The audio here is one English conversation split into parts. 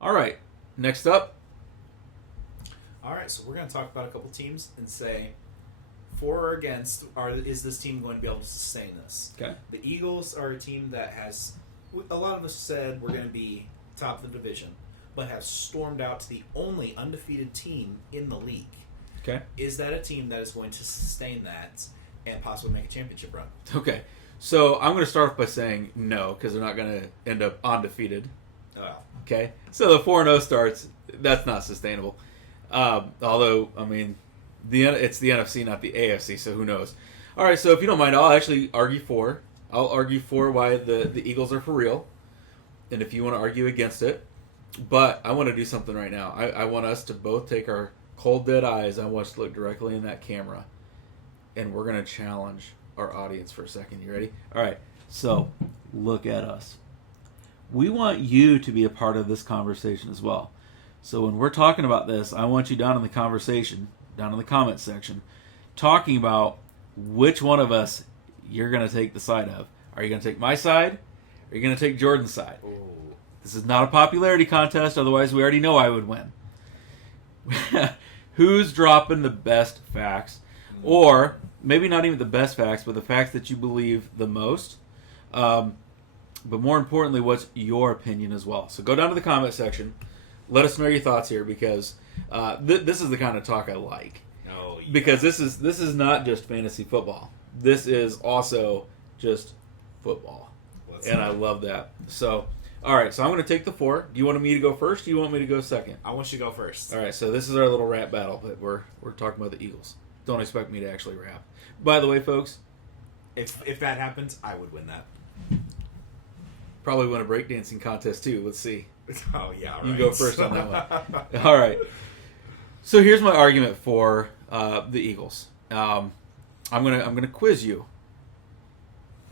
All right, next up. All right, so we're going to talk about a couple teams and say for or against, is this team going to be able to sustain this? Okay. The Eagles are a team that has, a lot of us said we're going to be top of the division, but have stormed out to the only undefeated team in the league. Okay. Is that a team that is going to sustain that and possibly make a championship run? Okay. So I'm going to start off by saying no, because they're not going to end up undefeated. Oh. Okay. So the 4-0 starts, that's not sustainable. Although, I mean, it's the NFC, not the AFC, so who knows. All right, so if you don't mind, I'll actually argue for. I'll argue for why the Eagles are for real, and if you want to argue against it. But I want to do something right now. I want us to both take our cold, dead eyes. I want us to look directly in that camera, and we're going to challenge our audience for a second. You ready? All right, so look at us. We want you to be a part of this conversation as well. So when we're talking about this, I want you down in the conversation, down in the comments section, talking about which one of us you're going to take the side of. Are you going to take my side? Or are you going to take Jordan's side? Ooh. This is not a popularity contest, otherwise we already know I would win. Who's dropping the best facts? Or maybe not even the best facts, but the facts that you believe the most. But more importantly, what's your opinion as well? So go down to the comment section. Let us know your thoughts here, because this is the kind of talk I like. Oh, yeah. Because this is not just fantasy football. This is also just football. I love that. So, all right. So I'm going to take the 4. Do you want me to go first? Or do you want me to go second? I want you to go first. All right. So this is our little rap battle, but we're talking about the Eagles. Don't expect me to actually rap. By the way, folks, If that happens, I would win that. probably win a breakdancing contest too. Let's see. Oh, yeah, all You right. go first on that one. All right. So here's my argument for the Eagles. I'm gonna quiz you.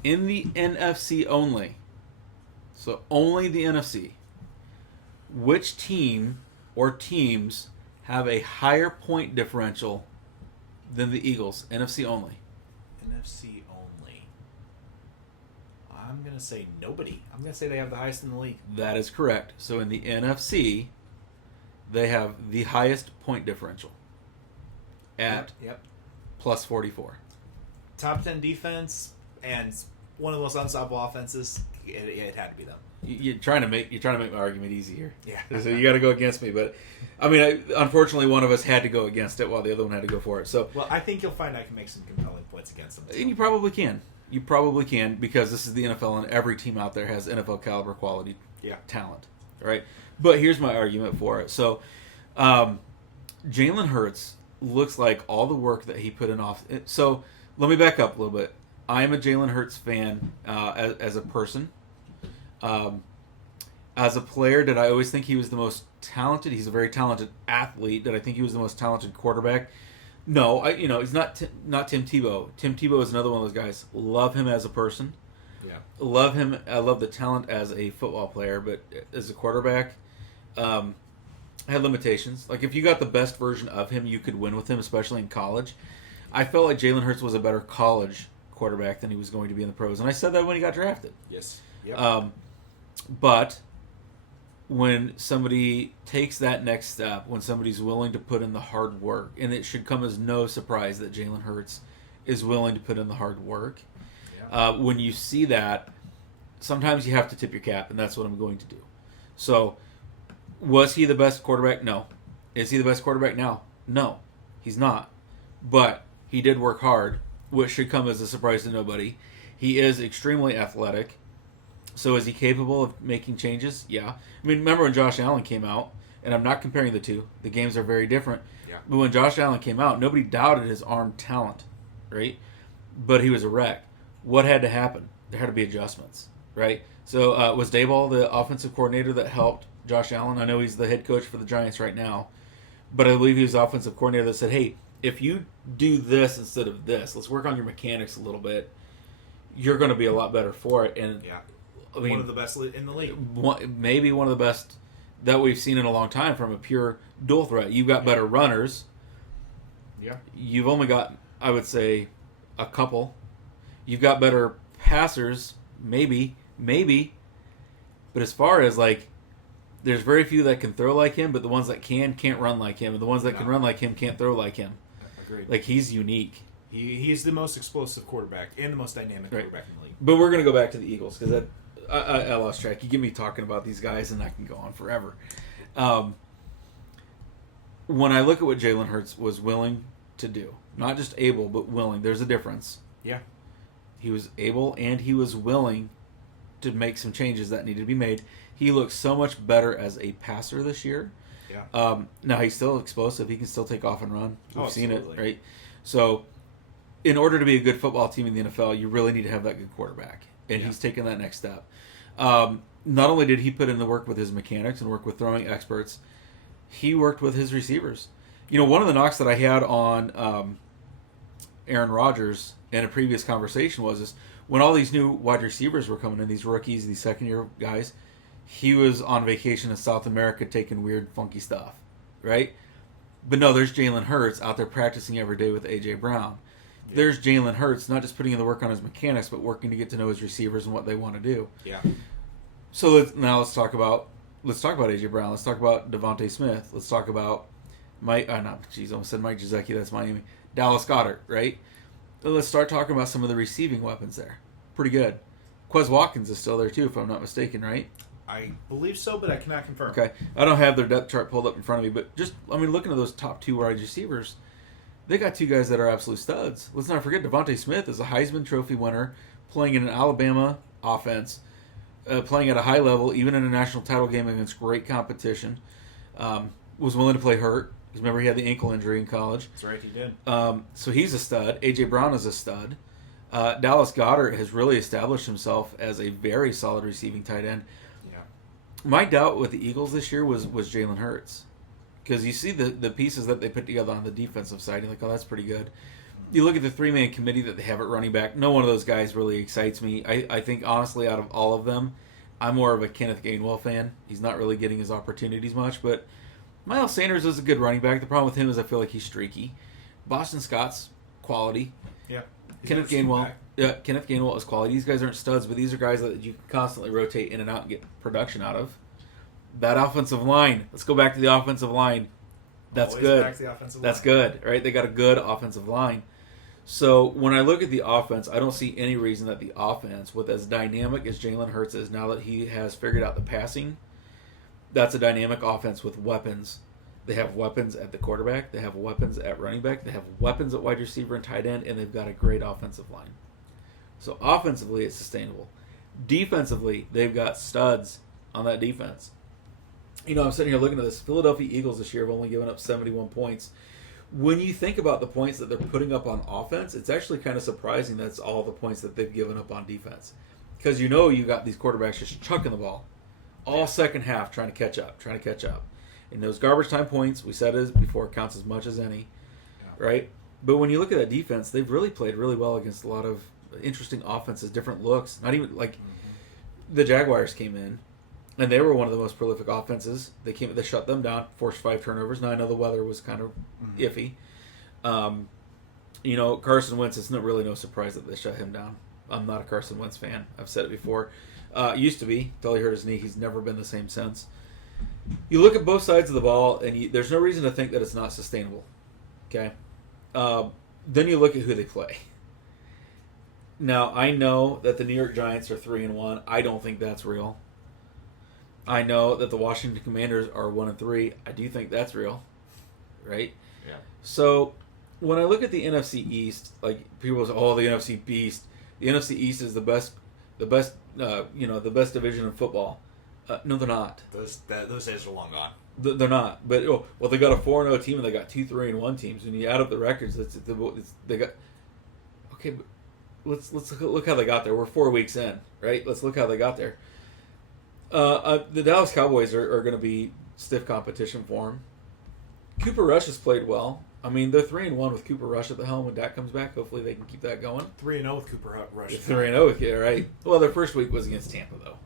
In the NFC only, so only the NFC, which team or teams have a higher point differential than the Eagles? NFC only. NFC only. I'm going to say nobody. I'm going to say they have the highest in the league. That is correct. So in the NFC, they have the highest point differential at Yep. plus 44. Top 10 defense and one of the most unstoppable offenses. It had to be them. You're trying to make my argument easy here. Yeah. So you got to go against me, but I mean, unfortunately, one of us had to go against it while the other one had to go for it. So, Well, I think you'll find I can make some compelling points against them. and you probably can. You probably can, because this is the NFL, and every team out there has NFL caliber quality talent, right? But here's my argument for it. So, Jalen Hurts looks like all the work that he put in off. So let me back up a little bit. I'm a Jalen Hurts fan as a person. As a player, did I always think he was the most talented? He's a very talented athlete. Did I think he was the most talented quarterback? No, he's not Tim Tebow. Tim Tebow is another one of those guys. Love him as a person. Yeah. Love him. I love the talent as a football player, but as a quarterback, had limitations. Like, if you got the best version of him, you could win with him, especially in college. I felt like Jalen Hurts was a better college quarterback than he was going to be in the pros, and I said that when he got drafted. Yes. Yep. But when somebody takes that next step, when somebody's willing to put in the hard work, and it should come as no surprise that Jalen Hurts is willing to put in the hard work. Yeah. When you see that, sometimes you have to tip your cap, and that's what I'm going to do. So, was he the best quarterback? No. Is he the best quarterback now? No, he's not. But he did work hard, which should come as a surprise to nobody. He is extremely athletic. So is he capable of making changes? Yeah. I mean, remember when Josh Allen came out, and I'm not comparing the two. The games are very different. Yeah. But when Josh Allen came out, nobody doubted his arm talent, right? But he was a wreck. What had to happen? There had to be adjustments, right? So was Daboll the offensive coordinator that helped Josh Allen? I know he's the head coach for the Giants right now. But I believe he was the offensive coordinator that said, hey, if you do this instead of this, let's work on your mechanics a little bit, you're going to be a lot better for it. And Yeah. I mean, One of the best in the league. Maybe one of the best that we've seen in a long time from a pure dual threat. You've got better runners. Yeah. You've only got, I would say, a couple. You've got better passers, maybe. But as far as, like, There's very few that can throw like him, but the ones that can't run like him, and the ones that can run like him can't throw like him. Agreed. Like, he's unique. He's the most explosive quarterback and the most dynamic quarterback in the league. But we're going to go back to the Eagles because I lost track. You get me talking about these guys, and I can go on forever. When I look at what Jalen Hurts was willing to do, not just able, but willing, there's a difference. Yeah. He was able and he was willing to make some changes that needed to be made. He looks so much better as a passer this year. Yeah. Now, he's still explosive. He can still take off and run. We've seen it, absolutely. right? So, in order to be a good football team in the NFL, you really need to have that good quarterback. And he's taken that next step. Not only did he put in the work with his mechanics and work with throwing experts, he worked with his receivers. You know, one of the knocks that I had on Aaron Rodgers in a previous conversation was when all these new wide receivers were coming in, these rookies, these second-year guys, he was on vacation in South America taking weird, funky stuff, right? But no, there's Jalen Hurts out there practicing every day with A.J. Brown. Yeah. There's Jalen Hurts not just putting in the work on his mechanics, but working to get to know his receivers and what they want to do. Yeah. So let's talk about A.J. Brown. Let's talk about Devontae Smith. Let's talk about I almost said Mike Gesicki. That's Miami. Dallas Goedert, right? Let's start talking about some of the receiving weapons there. Pretty good. Quez Watkins is still there too, if I'm not mistaken, right? I believe so, but I cannot confirm. Okay. I don't have their depth chart pulled up in front of me, but looking at those top two wide receivers, they got two guys that are absolute studs. Let's not forget Devontae Smith is a Heisman Trophy winner, playing in an Alabama offense, playing at a high level, even in a national title game against great competition. Was willing to play hurt. Because remember, he had the ankle injury in college. That's right, he did. So he's a stud. A.J. Brown is a stud. Dallas Goedert has really established himself as a very solid receiving tight end. Yeah. My doubt with the Eagles this year was Jalen Hurts. Because you see the pieces that they put together on the defensive side, you're like, oh, that's pretty good. You look at the three-man committee that they have at running back, no one of those guys really excites me. I think, honestly, out of all of them, I'm more of a Kenneth Gainwell fan. He's not really getting his opportunities much, but Miles Sanders is a good running back. The problem with him is I feel like he's streaky. Boston Scott's quality. Yeah. Kenneth Gainwell is quality. These guys aren't studs, but these are guys that you can constantly rotate in and out and get production out of. That offensive line. Let's go back to the offensive line. That's Always good. back to the offensive That's line. good, right? They got a good offensive line. So when I look at the offense, I don't see any reason that the offense, with as dynamic as Jalen Hurts is now that he has figured out the passing, that's a dynamic offense with weapons. They have weapons at the quarterback. They have weapons at running back. They have weapons at wide receiver and tight end, and they've got a great offensive line. So offensively, it's sustainable. Defensively, they've got studs on that defense. You know, I'm sitting here looking at this. Philadelphia Eagles this year have only given up 71 points. When you think about the points that they're putting up on offense, it's actually kind of surprising that's all the points that they've given up on defense. Because you got these quarterbacks just chucking the ball all second half trying to catch up. And those garbage time points, we said it before, counts as much as any, right? But when you look at that defense, they've really played really well against a lot of interesting offenses, different looks. Not even like the Jaguars came in, and they were one of the most prolific offenses. They shut them down, forced 5 turnovers. Now I know the weather was kind of iffy. Carson Wentz, it's really no surprise that they shut him down. I'm not a Carson Wentz fan. I've said it before. Used to be, until he hurt his knee. He's never been the same since. You look at both sides of the ball, and there's no reason to think that it's not sustainable. Okay? Then you look at who they play. Now, I know that the New York Giants are 3-1. I don't think that's real. I know that the Washington Commanders are 1-3. I do think that's real. Right? Yeah. So, when I look at the NFC East, like people say, oh, the NFC Beast. The NFC East is the best division in football. No, they're not. Those days are long gone. They're not. But they got a 4-0 team and they got 2 3-1 teams. When you add up the records, they got. Okay, but let's look how they got there. We're 4 weeks in, right? Let's look how they got there. The Dallas Cowboys are going to be stiff competition for them. Cooper Rush has played well. I mean, they're 3-1 with Cooper Rush at the helm. When Dak comes back, hopefully they can keep that going. 3-0 with Cooper Rush. 3-0 with you, right? Well, their first week was against Tampa, though.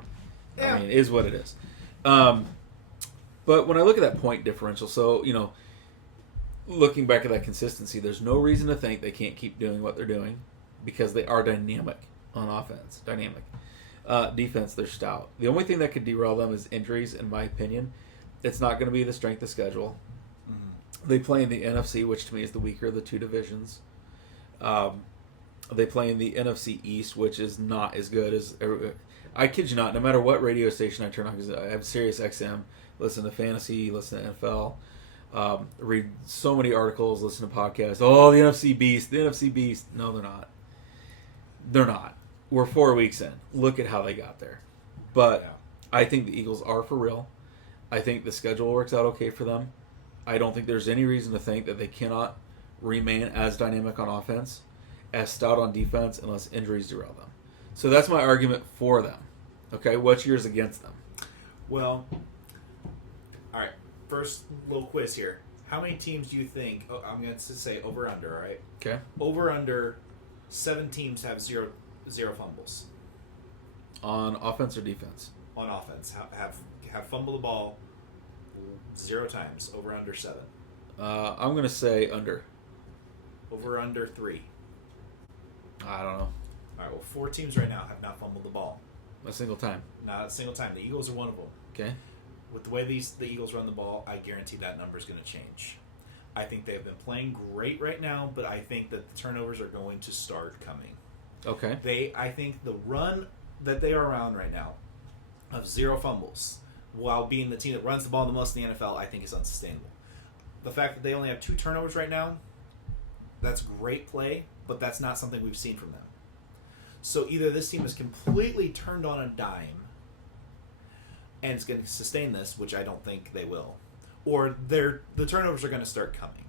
Yeah. I mean, it is what it is. But when I look at that point differential, so, looking back at that consistency, there's no reason to think they can't keep doing what they're doing because they are dynamic on offense. Dynamic. Defense, they're stout. The only thing that could derail them is injuries, in my opinion. It's not going to be the strength of schedule. Mm-hmm. They play in the NFC, which to me is the weaker of the two divisions. They play in the NFC East, which is not as good as... I kid you not, no matter what radio station I turn on, because I have Sirius XM, listen to fantasy, listen to NFL, read so many articles, listen to podcasts. Oh, the NFC Beast, the NFC Beast. No, they're not. They're not. We're 4 weeks in. Look at how they got there. But I think the Eagles are for real. I think the schedule works out okay for them. I don't think there's any reason to think that they cannot remain as dynamic on offense, as stout on defense, unless injuries derail them. So that's my argument for them. Okay, what's yours against them? Well, all right. First little quiz here. How many teams do you think? Oh, I'm going to say over under. All right. Okay. Over under. 7 teams have zero fumbles. On offense or defense? On offense, have fumbled the ball 0 times. Over under 7. I'm going to say under. Over under 3. I don't know. All right, well, 4 teams right now have not fumbled the ball. A single time. Not a single time. The Eagles are one of them. Okay. With the way the Eagles run the ball, I guarantee that number is going to change. I think they've been playing great right now, but I think that the turnovers are going to start coming. Okay. I think the run that they are around right now of 0 fumbles, while being the team that runs the ball the most in the NFL, I think is unsustainable. The fact that they only have 2 turnovers right now, that's great play, but that's not something we've seen from them. So either this team is completely turned on a dime and it's going to sustain this, which I don't think they will, or the turnovers are going to start coming.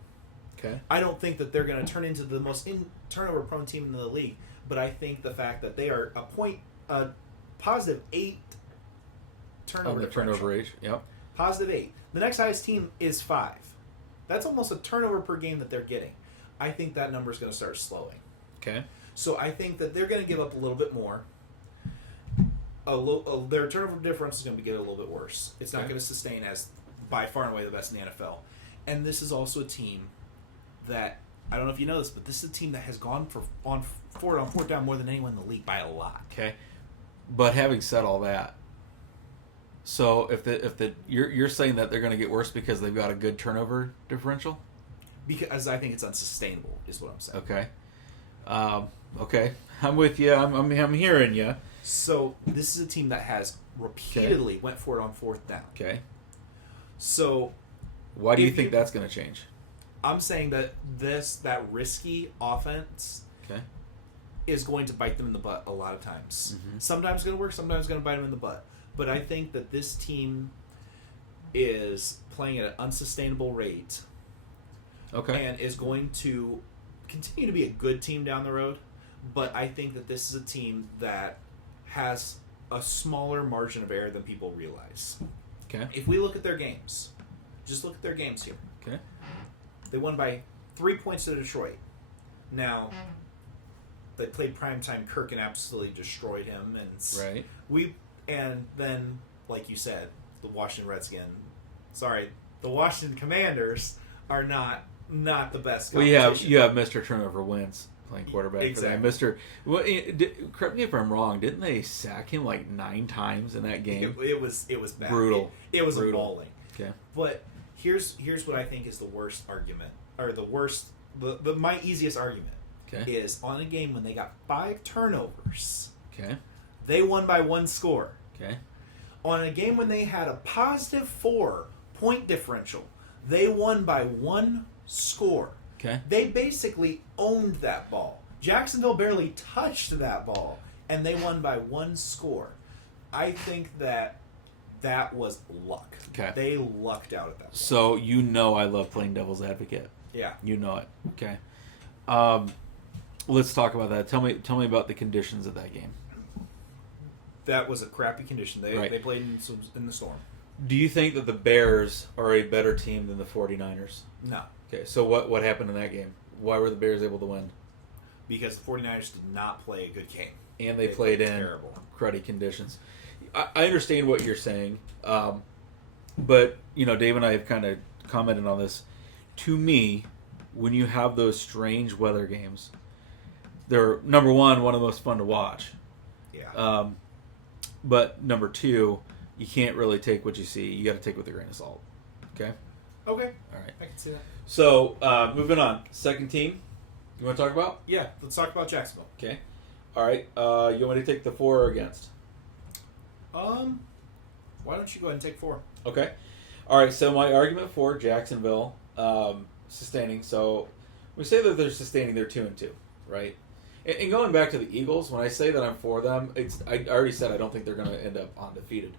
Okay. I don't think that they're going to turn into the most turnover-prone team in the league, but I think the fact that they are a positive 8 turnover the turnover rate, yep. Positive 8. The next highest team is 5. That's almost a turnover per game that they're getting. I think that number is going to start slowing. Okay. So I think that they're going to give up a little bit more. Their turnover difference is going to get a little bit worse. It's not going to sustain as by far and away the best in the NFL. And this is also a team that, I don't know if you know this, but this is a team that has gone on fourth down more than anyone in the league by a lot. Okay. But having said all that, so if you're saying that they're going to get worse because they've got a good turnover differential? Because I think it's unsustainable, is what I'm saying. Okay. Okay. I'm with you. I'm hearing you. So this is a team that has repeatedly went for it on 4th down. Okay. So why do you think that's going to change? I'm saying that that risky offense is going to bite them in the butt a lot of times. Mm-hmm. Sometimes it's going to work, sometimes it's going to bite them in the butt. But I think that this team is playing at an unsustainable rate. Okay. And is going to continue to be a good team down the road. But I think that this is a team that has a smaller margin of error than people realize. Okay. If we look at their games, just look at their games here. Okay. They won by 3 points to Detroit. Now, they played primetime Kirk and absolutely destroyed him. And then, like you said, the Washington Commanders are not the best. Well, you have Mr. Turnover Wins playing quarterback exactly. for them. Correct me if I'm wrong. Didn't they sack him like 9 times in that game? It was bad. Brutal. It was brutal. appalling. Okay. But here's what I think is the worst argument, or my easiest argument is on a game when they got 5 turnovers. Okay. They won by 1 score. Okay. On a game when they had a positive 4 point differential, they won by 1 score. Okay. They basically owned that ball. Jacksonville barely touched that ball, and they won by 1 score. I think that was luck. Okay. They lucked out at that point. So I love playing devil's advocate. Yeah. You know it. Okay. Let's talk about that. Tell me about the conditions of that game. That was a crappy condition. They played in the storm. Do you think that the Bears are a better team than the 49ers? No. Okay, so what happened in that game? Why were the Bears able to win? Because the 49ers did not play a good game. And they played in terrible, cruddy conditions. I understand what you're saying, but Dave and I have kind of commented on this. To me, when you have those strange weather games, they're, number one of the most fun to watch. Yeah. But number two, you can't really take what you see. You got to take with a grain of salt. Okay? Okay. All right. I can see that. So, moving on. Second team, you want to talk about? Yeah, let's talk about Jacksonville. Okay. All right. You want me to take the for or against? Why don't you go ahead and take 4? Okay. All right. So my argument for Jacksonville sustaining. So we say that they're sustaining. They're 2-2, right? And going back to the Eagles, when I say that I'm for them, I already said I don't think they're going to end up undefeated.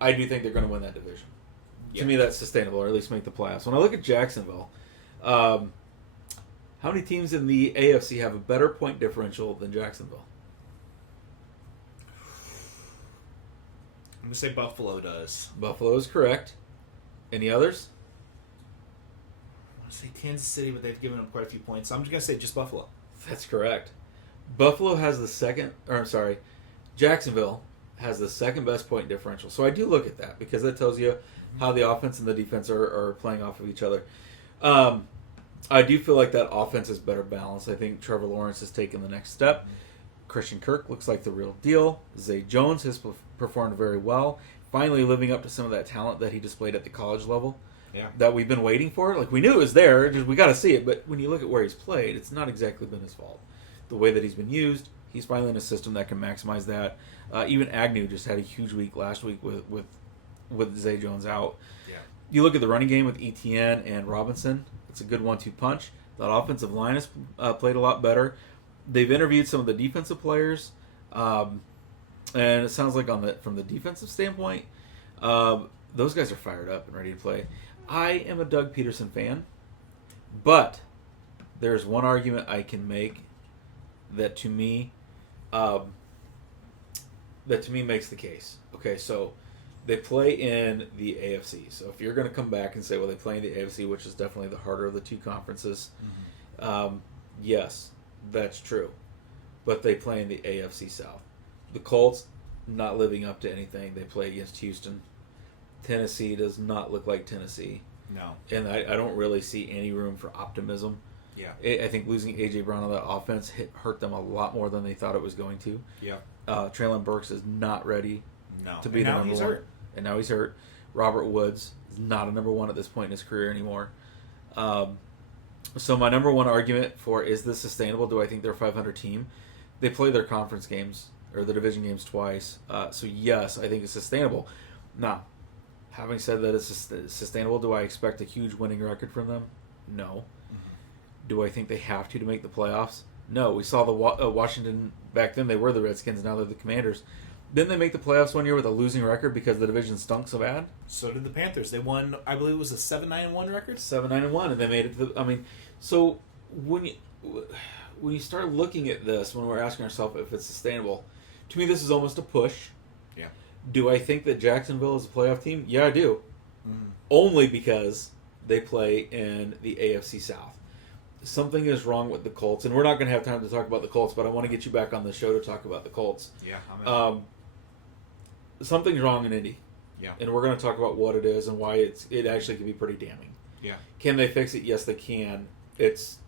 I do think they're going to win that division. Yeah. To me, that's sustainable, or at least make the playoffs. When I look at Jacksonville, how many teams in the AFC have a better point differential than Jacksonville? I'm going to say Buffalo does. Buffalo is correct. Any others? I want to say Kansas City, but they've given up quite a few points. So I'm just going to say just Buffalo. That's correct. Buffalo has Jacksonville has the second best point differential. So I do look at that because that tells you how the offense and the defense are playing off of each other. I do feel like that offense is better balanced. I think Trevor Lawrence has taken the next step. Christian Kirk looks like the real deal. Zay Jones has performed very well, finally living up to some of that talent that he displayed at the college level. Yeah. That we've been waiting for. Like, we knew it was there, just we got to see it. But when you look at where he's played, it's not exactly been his fault. The way that he's been used, he's finally in a system that can maximize that. Even Agnew just had a huge week last week with Zay Jones out. Yeah. You look at the running game with Etienne and Robinson. It's a good 1-2 punch. That offensive line has played a lot better. They've interviewed some of the defensive players, and it sounds like from the defensive standpoint, those guys are fired up and ready to play. I am a Doug Peterson fan, but there's one argument I can make that to me makes the case. Okay, so they play in the AFC. So if you're going to come back and say, well, they play in the AFC, which is definitely the harder of the two conferences, yes, that's true. But they play in the AFC South. The Colts, not living up to anything. They play against Houston. Tennessee does not look like Tennessee. No. And I don't really see any room for optimism. Yeah. I think losing A.J. Brown on that offense hurt them a lot more than they thought it was going to. Yeah. Traylon Burks is not ready to be and the now number he's one. Hurt. And now he's hurt. Robert Woods is not a number one at this point in his career anymore. So my number one argument for is this sustainable? Do I think they're a 500 team? They play their conference games or the division games twice. So yes, I think it's sustainable. Now, having said that it's sustainable, do I expect a huge winning record from them? No. Do I think they have to make the playoffs? No. We saw the Washington back then. They were the Redskins. Now they're the Commanders. Didn't they make the playoffs one year with a losing record because the division stunk so bad? So did the Panthers. They won, I believe it was a 7-9-1 record? 7-9-1, and they made it so when you start looking at this, when we're asking ourselves if it's sustainable, to me this is almost a push. Yeah. Do I think that Jacksonville is a playoff team? Yeah, I do. Only because they play in the AFC South. Something is wrong with the Colts, and we're not going to have time to talk about the Colts, but I want to get you back on the show to talk about the Colts. Yeah, something's wrong in Indy. Yeah. And we're going to talk about what it is and why it actually can be pretty damning. Yeah. Can they fix it? Yes, they can. It's,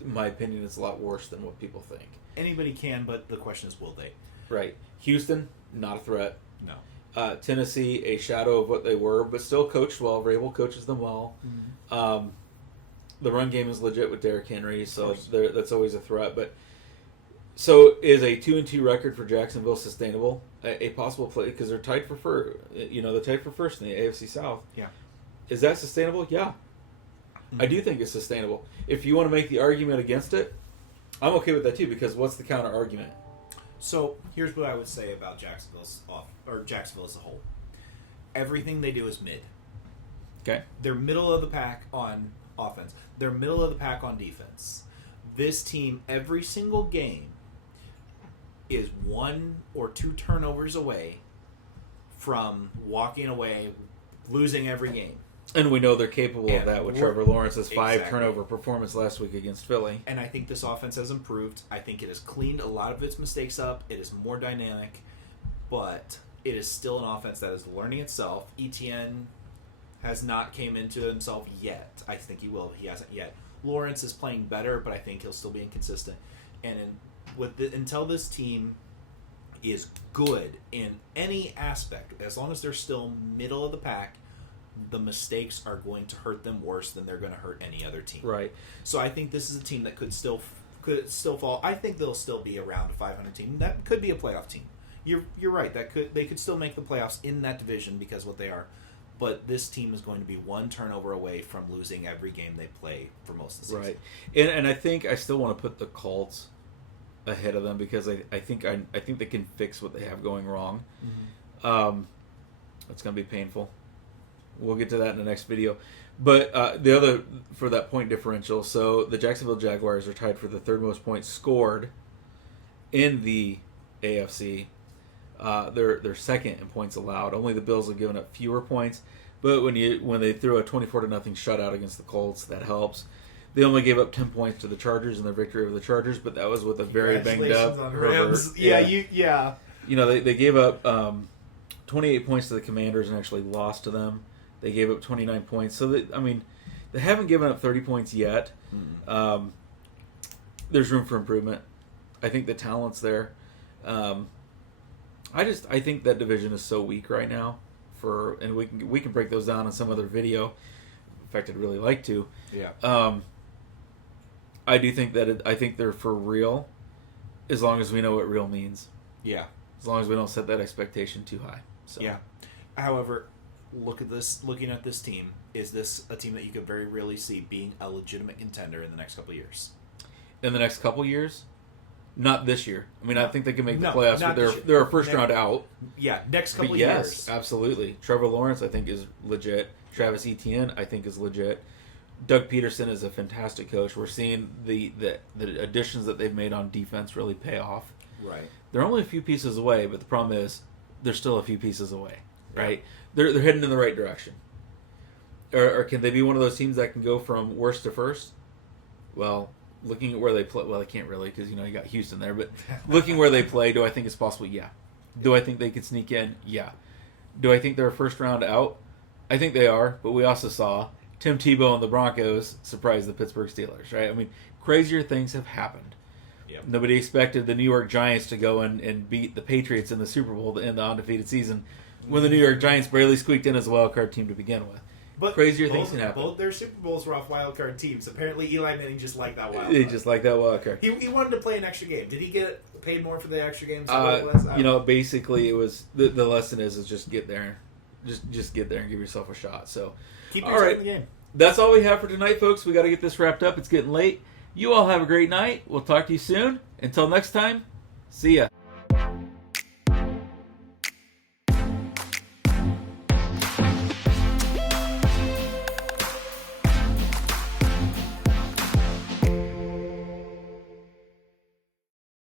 in my opinion, it's a lot worse than what people think. Anybody can, but the question is, will they? Right. Houston, not a threat. No. Tennessee, a shadow of what they were, but still coached well. Vrabel coaches them well. The run game is legit with Derrick Henry, so that's always a threat. But so is a 2-2 record for Jacksonville sustainable? A possible play because they're tied for first. They're tied for first in the AFC South. Yeah. Is that sustainable? Yeah. I do think it's sustainable. If you want to make the argument against it, I'm okay with that too. Because what's the counter argument? So here's what I would say about Jacksonville as a whole. Everything they do is mid. Okay. They're middle of the pack on offense. They're middle of the pack on defense. This team, every single game, is 1 or 2 turnovers away from walking away, losing every game. And we know they're capable of that with Trevor Lawrence's 5 turnover performance last week against Philly. And I think this offense has improved. I think it has cleaned a lot of its mistakes up. It is more dynamic, but it is still an offense that is learning itself. Etienne has not came into himself yet. I think he will. He hasn't yet. Lawrence is playing better, but I think he'll still be inconsistent. And until this team is good in any aspect. As long as they're still middle of the pack, the mistakes are going to hurt them worse than they're going to hurt any other team. Right. So I think this is a team that could still fall. I think they'll still be around a 500 team. That could be a playoff team. You're right. They could still make the playoffs in that division because of what they are. But this team is going to be one turnover away from losing every game they play for most of the season. Right. And I think I still want to put the Colts ahead of them because I think they can fix what they have going wrong. Mm-hmm. It's going to be painful. We'll get to that in the next video. But the other, for that point differential, so the Jacksonville Jaguars are tied for the third most points scored in the AFC. They're second in points allowed. Only the Bills have given up fewer points. But when they threw a 24-0 shutout against the Colts, that helps. They only gave up 10 points to the Chargers in their victory over the Chargers, but that was with a very banged up Herbert. Yeah. You know, they gave up 28 points to the Commanders and actually lost to them. They gave up 29 points. So, they haven't given up 30 points yet. Mm-hmm. There's room for improvement. I think the talent's there. I think that division is so weak right now. And we can break those down in some other video. In fact, I'd really like to. Yeah. I do think that I think they're for real, as long as we know what real means. Yeah. As long as we don't set that expectation too high. So. Yeah. However, looking at this team, is this a team that you could very really see being a legitimate contender in the next couple of years? In the next couple of years? Not this year. I think they can make the No, playoffs, not but this year. they're a first round out. Yeah, next couple But of yes, years. absolutely. Trevor Lawrence, I think, is legit. Travis Etienne, I think, is legit. Doug Peterson is a fantastic coach. We're seeing the additions that they've made on defense really pay off. Right. They're only a few pieces away, but the problem is they're still a few pieces away. Right? They're heading in the right direction. Or can they be one of those teams that can go from worst to first? Well, looking at where they play, they can't really because you got Houston there. But looking where they play, do I think it's possible? Yeah. Do I think they could sneak in? Yeah. Do I think they're a first round out? I think they are, but we also saw Tim Tebow and the Broncos surprise the Pittsburgh Steelers, right? Crazier things have happened. Yep. Nobody expected the New York Giants to go and beat the Patriots in the Super Bowl to end the undefeated season when the New York Giants barely squeaked in as a wild card team to begin with. But crazier things can happen. Both their Super Bowls were off wild card teams. Apparently, Eli Manning just liked that wild card. He just liked that wild card. He wanted to play an extra game. Did he get paid more for the extra game? Basically, it was the lesson is just get there, just get there and give yourself a shot. So, keep all right, the game. That's all we have for tonight, folks. We got to get this wrapped up. It's getting late. You all have a great night. We'll talk to you soon. Until next time, see ya.